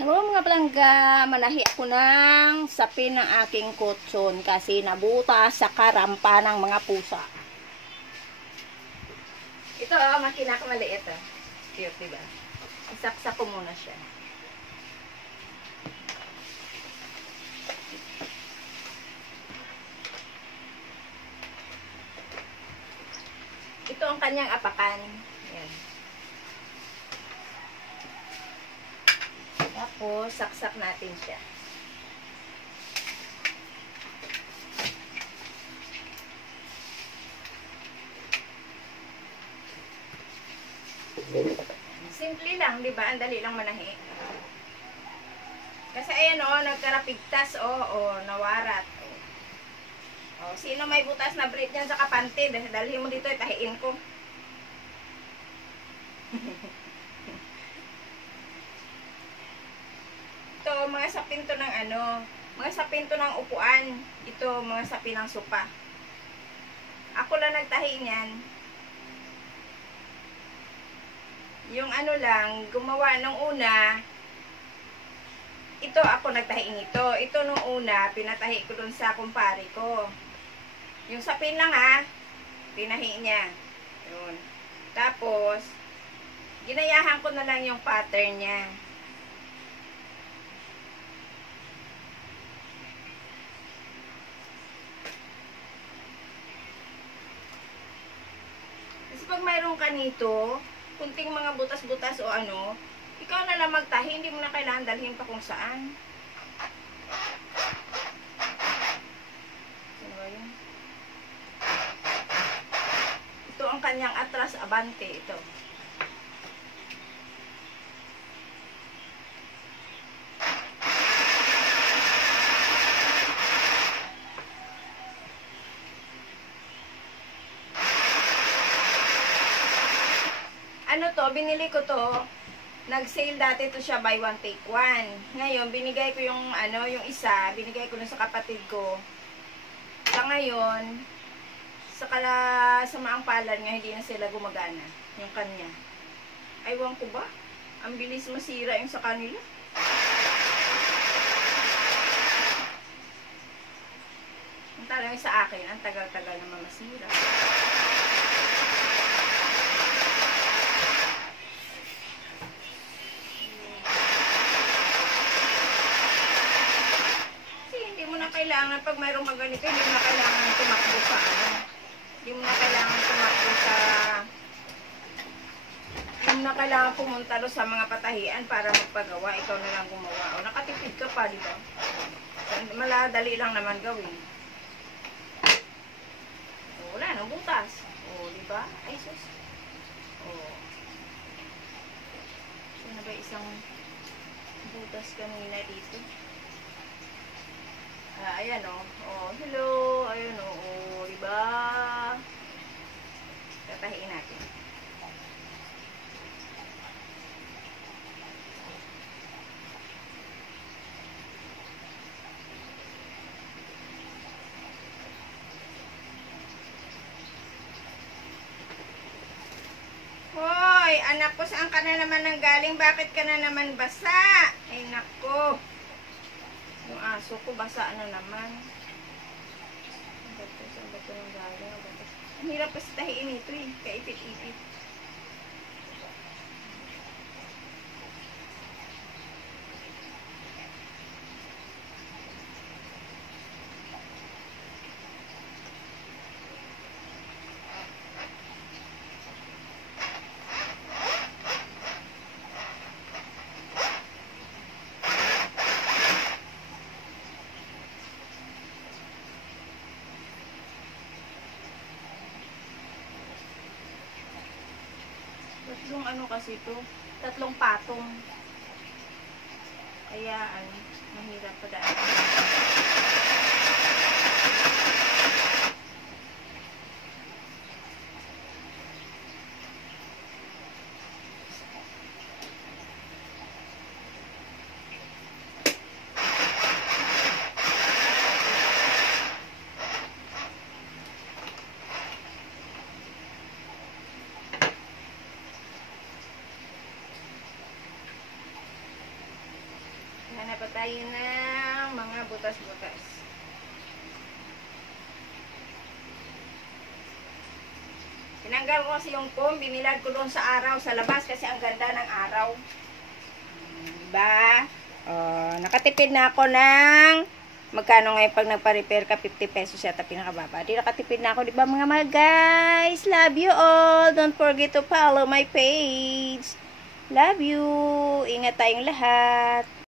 Hello mga palangga, manahi ako ng sapin ng aking kutson kasi nabuta sa karampa ng mga pusa. Ito makina ko maliit Cute, diba? Isaksak ko muna siya. Ito ang kanyang apakan. Ayan. Tapos, saksak natin siya. Simple lang, di ba? Ang dali lang manahi. Kasi ayan nagkarapigtas nawarat. Sino may butas na braid dyan sa kapante? Dalhin mo dito, tahiin ko. Ito, mga sapinto ng mga sapinto ng upuan. Ito, mga sapin ng sopa. Ako lang nagtahi niyan. Yung lang, gumawa nung una, ito ako nagtahi nito. Ito nung una, pinatahi ko dun sa kumpare ko. Yung sapin lang tinahi niya. Yun. Tapos, ginayahan ko na lang yung pattern niya. Kasi pag mayroon ka nito, kunting mga butas-butas ikaw na lang magtahi, hindi mo na kailangan dalhin pa kung saan. Ito ang kanyang atras abante, ito. Binili ko to, nag-sale dati to siya buy one take one. Ngayon, binigay ko yung yung isa, binigay ko na sa kapatid ko. Sa ngayon, sa maang palad nga, hindi na sila gumagana. Yung kanya. Aywan ko ba? Ang bilis masira yung sa kanila. Ang talagang sa akin, ang tagal-tagal naman masira. Kailangan pag mayroong maganito, hindi mo na kailangan tumakbo sa hindi mo na kailangan tumakbo sa hindi mo na kailangan pumunta sa mga patahian para magpagawa, ikaw na lang gumawa. Nakatipid ka pa, di ba? Maladali lang naman gawin. Wala nang butas. Di ba? Ay sus. Sino ba isang butas kanina dito? Ayan hello, ayun diba? Tatahiin natin. Hoy, anak ko, saan ka na naman nanggaling? Bakit ka na naman basa? Ay nako. Yung aso ko, basa na naman. Saan ba ito nang galing? Ang hirap kasi tahiin ito kaipit-ipit. Tatlong kasi ito, tatlong patong. Kaya mahirap pa daan. Hanap pa tayo ng mga butas-butas. Tinanggal ko kasi yung comb, binilad ko doon sa araw, sa labas kasi ang ganda ng araw. Diba? Oh, nakatipid na ako ng magkano ngayon pag nagpa-repair ka, 50 pesos yata pinakababa. Di nakatipid na ako, diba mga guys? Love you all. Don't forget to follow my page. Love you. Ingat tayong lahat.